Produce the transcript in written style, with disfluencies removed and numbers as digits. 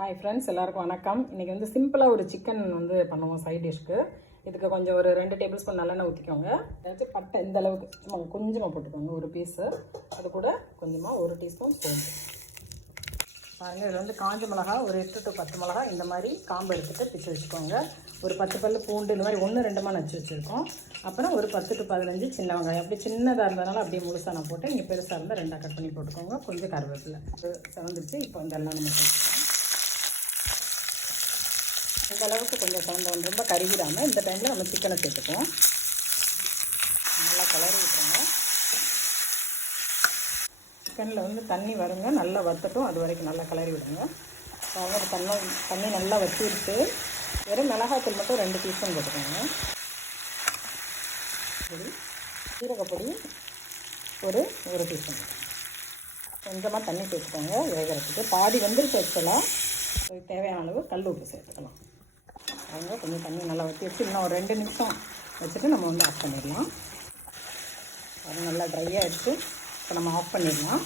Hi friends, எல்லாருக்கும் வணக்கம். இன்றைக்கி வந்து சிம்பிளாக ஒரு சிக்கன் வந்து பண்ணுவோம் சைட் டிஷ்க்கு. இதுக்கு கொஞ்சம் ஒரு 2 டேபிள் ஸ்பூன் நல்லெண்ணெய் ஊற்றிக்கோங்க. ஏதாச்சும் பட்டை இந்த அளவுக்கு சும்மா கொஞ்சமாக போட்டுக்கோங்க, ஒரு பீஸு. அது கூட கொஞ்சமாக 1 டீஸ்பூன் சோம்பு. பாருங்கள், இதில் வந்து காஞ்ச மிளகா ஒரு 8 to 10 மிளகா இந்த மாதிரி காம்பு எடுத்துகிட்டு பிச்சு வச்சுக்கோங்க. ஒரு 10 பல்லு பூண்டு இந்த மாதிரி 1-2 நச்சு வச்சுருக்கோம். அப்புறம் ஒரு 10 to 15 சின்ன வெங்காயம். அப்படி சின்னதாக இருந்ததுனால அப்படியே முழுசாக நான் போட்டேன். இங்கே பெருசாக இருந்தால் 2 கட் பண்ணி போட்டுக்கோங்க. கொஞ்சம் கருவேப்பிலை செவந்துச்சு. இப்போ இந்த எல்லாம் நம்ம போட்டுக்கலாம். இந்த அளவுக்கு கொஞ்சம் செவந்தவன் ரொம்ப கருகிடாமல் இந்த டைமில் நம்ம சிக்கனை சேர்த்துக்குவோம். நல்லா கலரி விட்டுருங்க. சிக்கனில் வந்து தண்ணி வருங்க, நல்லா வற்றட்டும். அது வரைக்கும் நல்லா கலரி விடுங்க. அதாவது தண்ணி நல்லா வற்றிட்டு வெறும் மிளகாத்தூள் மட்டும் 2 டீஸ்பூன் போட்டுக்கோங்க. சீரகப்பொடி ஒரு டீஸ்பூன். கொஞ்சமாக தண்ணி சேர்த்துக்கோங்க வேகிறதுக்கு. பாதி வந்துருச்சு. ஆக்சுவலாக தேவையான அளவு கல் உப்பு சேர்த்துக்கலாம். அவங்க கொஞ்சம் தண்ணி நல்லா வற்றி வச்சு இன்னும் ஒரு 2 நிமிஷம் வச்சுட்டு நம்ம வந்து ஆஃப் பண்ணிடலாம். அது நல்லா ட்ரை ஆகிடுச்சு. இப்போ நம்ம ஆஃப் பண்ணிடலாம்.